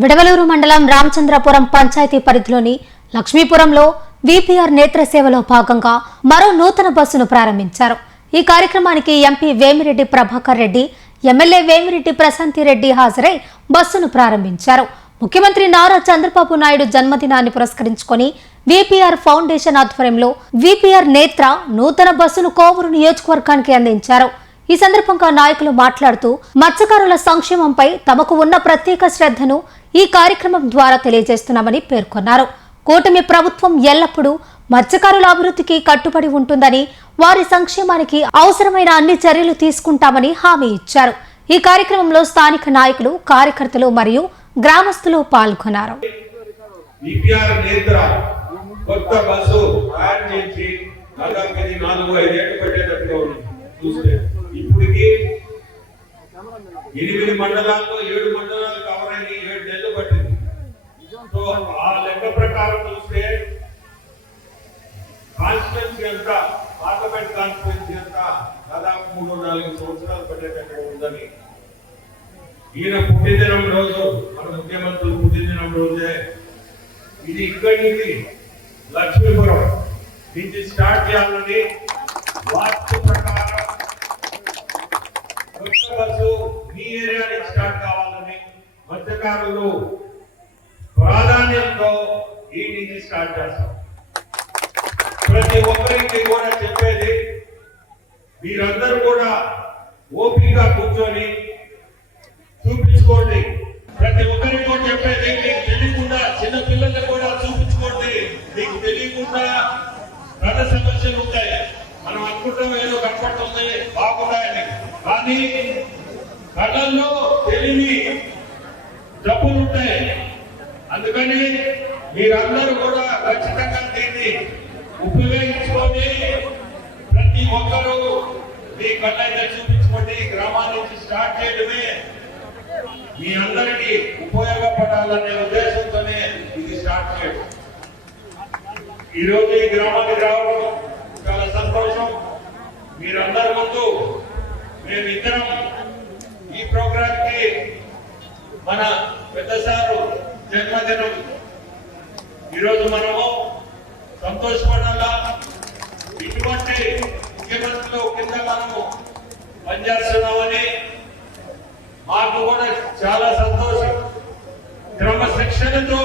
విడవలూరు మండలం రామచంద్రపురం పంచాయతీ పరిధిలోని లక్ష్మీపురంలో వీపీఆర్ నేత్ర సేవలో భాగంగా మరో నూతన బస్సును ప్రారంభించారు. ఈ కార్యక్రమానికి ఎంపీ వేమిరెడ్డి ప్రభాకర్ రెడ్డి, ఎమ్మెల్యే వేమిరెడ్డి ప్రశాంతిరెడ్డి హాజరై బస్సును ప్రారంభించారు. ముఖ్యమంత్రి నారా చంద్రబాబు నాయుడు జన్మదినాన్ని పురస్కరించుకొని వీపీఆర్ ఫౌండేషన్ ఆధ్వర్యంలో వీపీఆర్ నేత్ర నూతన బస్సును కోవూరు నియోజకవర్గానికి అందించారు. ఈ సందర్భంగా నాయకులు మాట్లాడుతూ మత్స్యకారుల సంక్షేమంపై తమకు ఉన్న ప్రత్యేక శ్రద్ధను ఈ కార్యక్రమం ద్వారా తెలియజేస్తున్నామని పేర్కొన్నారు. కూటమి ప్రభుత్వం ఎల్లప్పుడూ మత్స్యకారుల అభివృద్ధికి కట్టుబడి ఉంటుందని, వారి సంక్షేమానికి అవసరమైన అన్ని చర్యలు తీసుకుంటామని హామీ ఇచ్చారు. ఈ కార్యక్రమంలో స్థానిక నాయకులు, కార్యకర్తలు మరియు గ్రామస్తులు పాల్గొన్నారు. కొత్త బస్సు తయారు చేసి దాదాపు 4-5 ఏళ్ళు పెట్టేటట్టుగా చూస్తే ఇప్పటికి 8 మండలాల్లో 7 మండలాలు కవర్ అయ్యి 7 నెలలు పట్టింది. సో ఆ లెక్క ప్రకారం చూస్తే కాన్స్టిట్యున్సీ అంతా, పార్లమెంట్ కాన్స్టిట్యున్సీ అంతా దాదాపు 3-4 సంవత్సరాలు పట్టేటట్టుగా ఉందని ఈయన పుట్టినదినం రోజు, మన ముఖ్యమంత్రి పుట్టినదినం రోజే ఇది ఇక్కడి నుంచి లక్ష్మీపురం నుంచి స్టార్ట్ చేయాలని వాస్తు ప్రకారం కొత్త బస్సు మీ ఏరియా నుంచి స్టార్ట్ కావాలని మత్స్యకారులు ప్రాధాన్యంతో ఈ నుంచి స్టార్ట్ చేస్తాం. ప్రతి ఒక్కరికి కూడా చెప్పేది, మీరందరూ కూడా ఓపికగా కూర్చొని చూపించుకోండి. ప్రతి ఒక్కరికి కూడా చెప్పేది, మీకు తెలియకుండా చిన్న పిల్లలు కూడా చూపించుకోండి. మీకు తెలియకుండా పెద్ద సమస్యలు ఉంటాయి. మనం అనుకుంటాం ఏదో కనపడుతుంది బాగున్నాయని, కానీ కళ్ళల్లో తెలివి జబ్బులు ఉంటాయి. అందుకని మీరందరూ కూడా ఖచ్చితంగా దీన్ని ఉపయోగించుకొని ప్రతి ఒక్కరూ మీ కళ్ళైతే చూపించుకోండి. గ్రామాల నుంచి స్టార్ట్ చేయడమే మీ అందరికీ ఉపయోగపడాలనే ఉద్దేశంతోనే ఇది స్టార్ట్ చేయడం. ఈరోజు ఈ గ్రామానికి రావడం చాలా సంతోషం. మీరందరి ముందు మేమిద్దరం ఈ ప్రోగ్రామ్ కి మన పెద్ద సారు జన్మదినం ఈరోజు మనము సంతోషపడాలా. ఇటువంటి ముఖ్యమంత్రులు కింద మనము పనిచేస్తున్నామని మాకు కూడా చాలా సంతోషం. క్రమశిక్షణతో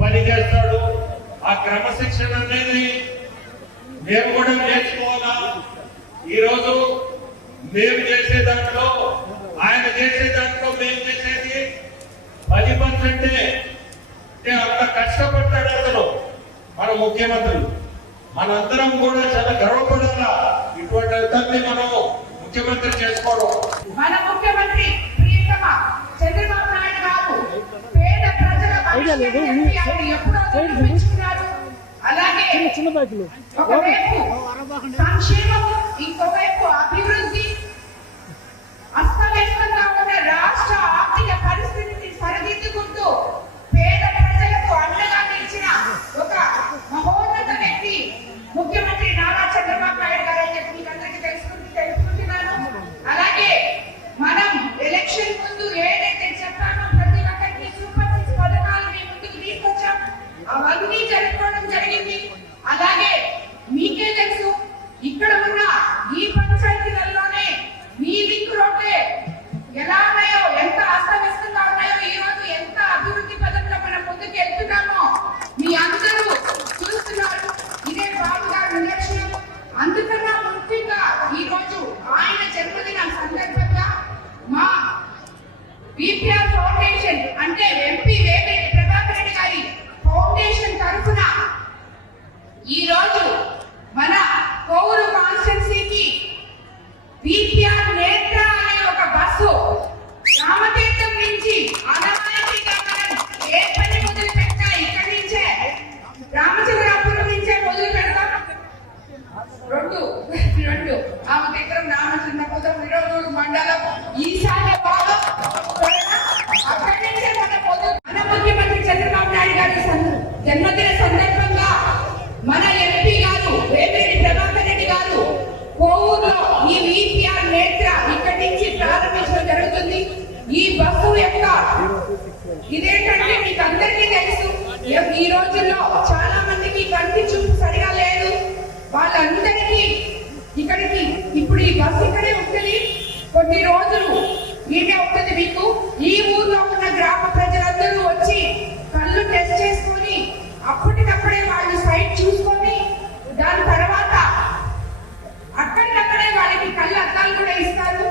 పనిచేస్తాడు. ఆ క్రమశిక్షణ అనేది మేము కూడా నేర్చుకోవాలా. ఈరోజు మేము చేసే దాంట్లో, ఆయన చేసే దాంట్లో మేము చేసేది 10%. అంత కష్టపడతాడు అతను, మన ముఖ్యమంత్రులు. మనందరం కూడా చాలా గర్వపడాలా ఇటువంటి అర్థాన్ని మనం ముఖ్యమంత్రి చేసుకోవడం. మన ముఖ్యమంత్రి ప్రియతమ చంద్రబాబు నాయుడు గారు పేద ప్రజల ఎప్పుడో చూపించుకున్నారు. అలాగే ఒకవైపు సంక్షేమం, ఇంకోవైపు అభివృద్ధి. అస్తవ్యస్తంగా ఉన్న రాష్ట్ర ఆర్థిక పరిస్థితిని సరిదిద్దుకుంటూ పేద ప్రజలకు అండగా నిలిచిన ఒక మహోన్నత వ్యక్తి ముఖ్యమంత్రి నారా చంద్రబాబు నాయుడు గారు అని చెప్పి మీకు అందరికీ తెలుసుకుంటున్నాను. అలాగే మనం ఎలక్షన్ ముందు ఏదైతే చెప్పామో ప్రతి ఒక్కరికి సూపర్ 6 పథకాలు మీ ముందుకు తీసుకొచ్చాం. అవన్నీ జరుపుకోవడం జరిగింది. అలాగే మీకే తెలుసు, ఇక్కడ ఉన్న ఈ పంచాయతీలలోనే మీ లింక్ రోడ్లే ఎలా ఉన్నాయో, ఎంత అస్తవ్యస్తంగా ఉన్నాయో, ఈ రోజు ఎంత అభివృద్ధి పదంలో మనం ముందుకు వెళ్తున్నామో మీ అందరూ చూస్తున్నారు. ఇదే బాబు గారి నిర్లక్ష్యం. అందుకన్నా ముఖ్యంగా ఈ రోజు ఆయన జన్మదినం సందర్భంగా మా వీపీఆర్ ఫౌండేషన్, అంటే ఎంపీ వేమిరెడ్డి ప్రభాకర్ రెడ్డి గారి ఫౌండేషన్ తరఫున ఈ రోజు మన కోవూరు కాన్స్టిట్యున్సీకి వీపీఆర్ నేత్ర అనే ఒక బస్సు రామతీర్థం నుంచి అనవాయితీగా మనం ఏ పని మొదలు పెట్టా ఇక్కడి నుంచే రామచంద్రాపురం నుంచే మొదలు పెడతాం. రెండు రామతీర్థం, రామచంద్రపురం, విడవలూరు మండలం ఈశాన్య భాగం. అక్కడి నుంచే మన ముఖ్యమంత్రి చంద్రబాబు నాయుడు గారి జన్మదిన సందర్భంగా మన ఎంపీ గారు వేమిరెడ్డి ప్రభాకర్ రెడ్డి గారు కోవూరులో ఈ వీపీఆర్ నేత్ర ఇక్కడి నుంచి ప్రారంభించడం జరుగుతుంది. ఈ బస్సు యొక్క ఇదేంటంటే మీకు అందరికీ తెలుసు, ఈ రోజుల్లో చాలా మందికి కంటి చూపు సరిగా లేదు. వాళ్ళందరికీ ఇక్కడికి ఇప్పుడు ఈ బస్సు ఇక్కడే ఉంటుంది, కొన్ని రోజులు ఈడే ఉంటుంది. మీకు ఈ ఊర్లో ఉన్న గ్రామ ప్రజలందరూ వచ్చి కళ్ళు టెస్ట్ చేసుకొని అప్పటికప్పుడే వాళ్ళు సైట్ చూసుకొని దాని తర్వాత అక్కడికక్కడే వాళ్ళకి కళ్ళు అద్దాలు కూడా ఇస్తారు.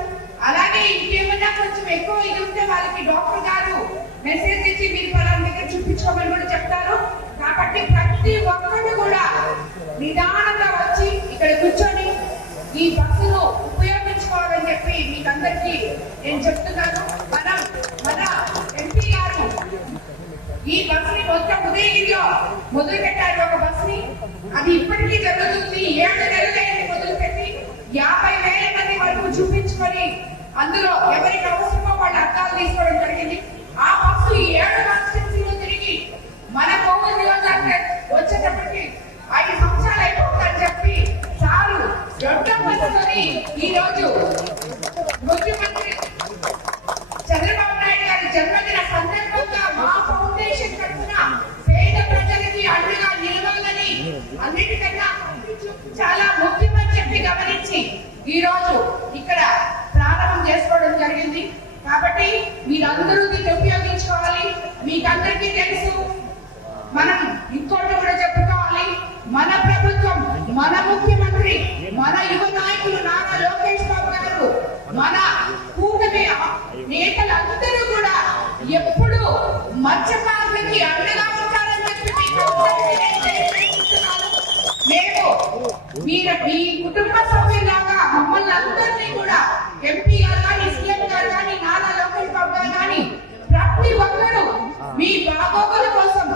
అలాగే ఇంకేమన్నా కొంచెం ఎక్కువ ఇది ఉంటే వాళ్ళకి డాక్టర్ గారు మెసేజ్ ఇచ్చి మీరు పలానా దగ్గర చూపించుకోమని కూడా చెప్తారు. కాబట్టి ప్రతి ఒక్కరు కూడా నిదానంగా వచ్చి ఇక్కడ కూర్చొని ఈ బస్సును ఉపయోగించుకోవాలని చెప్పి మీకు అందరికీ నేను చెప్తున్నాను. మన ఎంపీ గారు ఈ బస్సుని మొత్తం ఉదయగిరిలో మొదలు పెట్టారు. ఒక బస్సుని అది ఇప్పటికీ జరుగుతుంది. 7 నెలలైంది మొదలుపెట్టి 50,000 మంది వరకు చూపించుకొని అందులో ఎవరికి అవసరమో వాళ్ళ అర్థాలు తీసుకోవడం జరిగింది. ఆ బస్సు 7 కాన్స్టిట్యూన్సీలో తిరిగి మన కోవూరు నియోజకవర్గం వచ్చేటప్పటికి 5 సంవత్సరాలు అయిపోతుందని చెప్పి సారు రెండో బస్సుని ఈ రోజు ముఖ్యమంత్రి చంద్రబాబు నాయుడు గారి జన్మదిన సందర్భంగా మా ఫౌండేషన్ తరఫున పేద ప్రజలకి అండగా నిలవాలని, అన్నిటికన్నా చాలా ముఖ్యమని చెప్పి గమనించి ఈ రోజు ఇక్కడ ప్రారంభం చేసుకోవడం జరిగింది. కాబట్టి మీరందరూ దీన్ని ఉపయోగించుకోవాలి. మీకందరికీ తెలుసు, మనం ఇంకోటి కూడా చెప్పుకోవాలి, మన ప్రభుత్వం, మన ముఖ్యమంత్రి, మన యువ నాయకులు నారా లోకేష్ బాబు గారు, మన కూటమి నేతలందరూ కూడా ఎప్పుడు మత్స్యకారులకి అండగా ఉంటారని చెప్పి మేము మీ కుటుంబ సభ్యులాగా మమ్మల్ని అందరినీ కూడా ఎంపీ గారు కానీ, సీఎం గారు కానీ, నారా లోకేష్ బాబు గారు కానీ ప్రతి ఒక్కరూ మీ బాగోగుల కోసం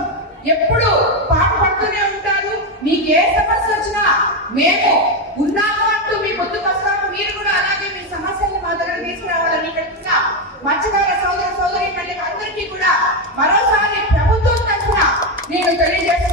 ఎప్పుడు పాటుపడుతూనే ఉంటారు. మీకు ఏ సమస్య వచ్చినా మేము ఉన్నాము అంటూ మీ ముందుకు వస్తాము. మీరు కూడా అలాగే మీ సమస్యలను మా దగ్గర తీసుకురావాలని ఇక్కడ మత్స్యకార సోదరి మళ్ళీ అందరికీ కూడా మరోసారి ప్రభుత్వం తరఫున నేను తెలియజేస్తున్నాను.